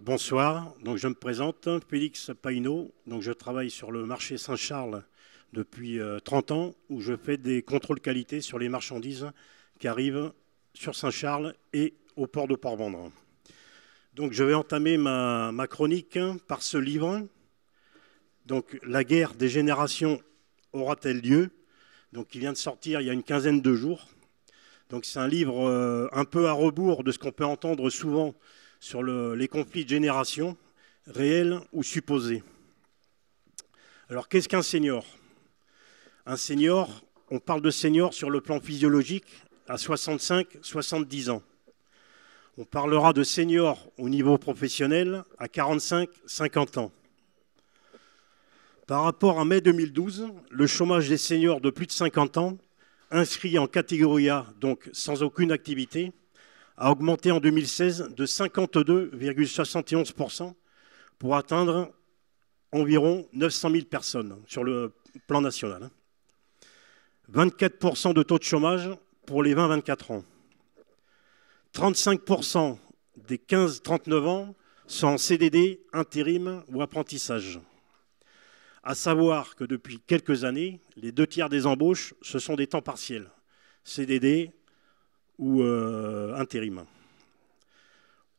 Alors bonsoir, donc je me présente, Félix Païneau, donc je travaille sur le marché Saint-Charles depuis 30 ans où je fais des contrôles qualité sur les marchandises qui arrivent sur Saint-Charles et au port de Port-Vendres. Donc je vais entamer ma chronique par ce livre. Donc la guerre des générations aura-t-elle lieu? Donc qui vient de sortir il y a une quinzaine de jours. Donc c'est un livre un peu à rebours de ce qu'on peut entendre souvent sur les conflits de génération, réels ou supposés. Alors qu'est-ce qu'un senior? Un senior, on parle de senior sur le plan physiologique à 65-70 ans. On parlera de senior au niveau professionnel à 45-50 ans. Par rapport à mai 2012, le chômage des seniors de plus de 50 ans, inscrits en catégorie A, donc sans aucune activité, a augmenté en 2016 de 52,71% pour atteindre environ 900 000 personnes sur le plan national. 24% de taux de chômage pour les 20-24 ans. 35% des 15-39 ans sont en CDD, intérim ou apprentissage. À savoir que depuis quelques années, les 2/3 des embauches, ce sont des temps partiels, CDD ou intérim.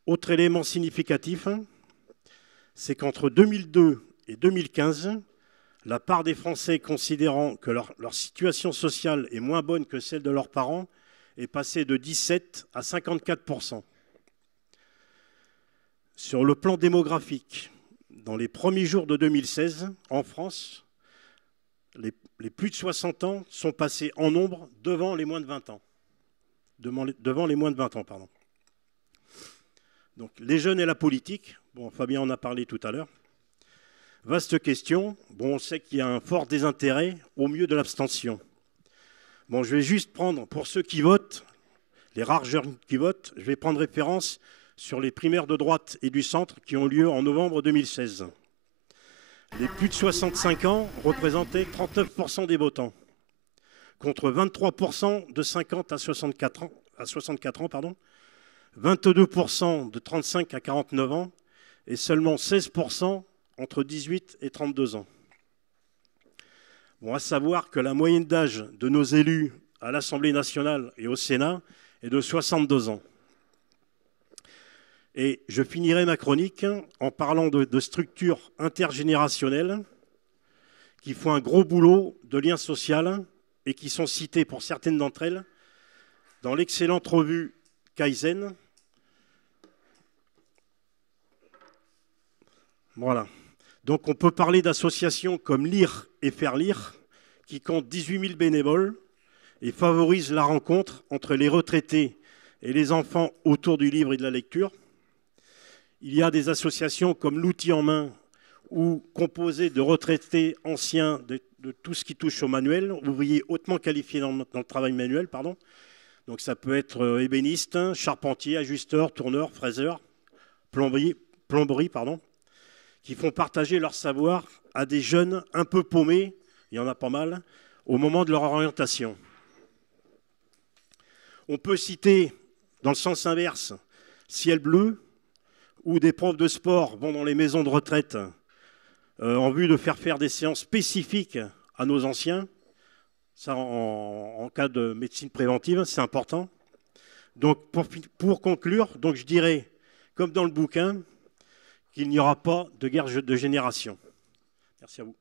Autre élément significatif, c'est qu'entre 2002 et 2015, la part des Français considérant que leur situation sociale est moins bonne que celle de leurs parents est passée de 17 à 54%. Sur le plan démographique, dans les premiers jours de 2016, en France, les plus de 60 ans sont passés en nombre devant les moins de 20 ans. Devant les moins de 20 ans, pardon. Donc, les jeunes et la politique, bon, Fabien en a parlé tout à l'heure. Vaste question. Bon, on sait qu'il y a un fort désintérêt au mieux de l'abstention. Bon, je vais juste prendre, pour ceux qui votent, les rares jeunes qui votent, je vais prendre référence sur les primaires de droite et du centre qui ont lieu en novembre 2016. Les plus de 65 ans représentaient 39% des votants, contre 23% de 50 à 64 ans, 22% de 35 à 49 ans et seulement 16% entre 18 et 32 ans. Bon, à savoir que la moyenne d'âge de nos élus à l'Assemblée nationale et au Sénat est de 62 ans. Et je finirai ma chronique en parlant de structures intergénérationnelles qui font un gros boulot de lien social et qui sont citées pour certaines d'entre elles dans l'excellente revue Kaizen. Voilà. Donc on peut parler d'associations comme Lire et Faire Lire, qui comptent 18 000 bénévoles et favorisent la rencontre entre les retraités et les enfants autour du livre et de la lecture. Il y a des associations comme l'Outil en main, ou composées de retraités anciens de tout ce qui touche au manuel, ouvriers hautement qualifiés dans le travail manuel, pardon. Donc ça peut être ébéniste, charpentier, ajusteur, tourneur, fraiseur, plomberie, qui font partager leur savoir à des jeunes un peu paumés, il y en a pas mal, au moment de leur orientation. On peut citer, dans le sens inverse, Ciel Bleu, où des profs de sport vont dans les maisons de retraite en vue de faire des séances spécifiques à nos anciens. Ça, en cas de médecine préventive, c'est important. Donc, pour conclure, donc je dirais, comme dans le bouquin, qu'il n'y aura pas de guerre de génération. Merci à vous.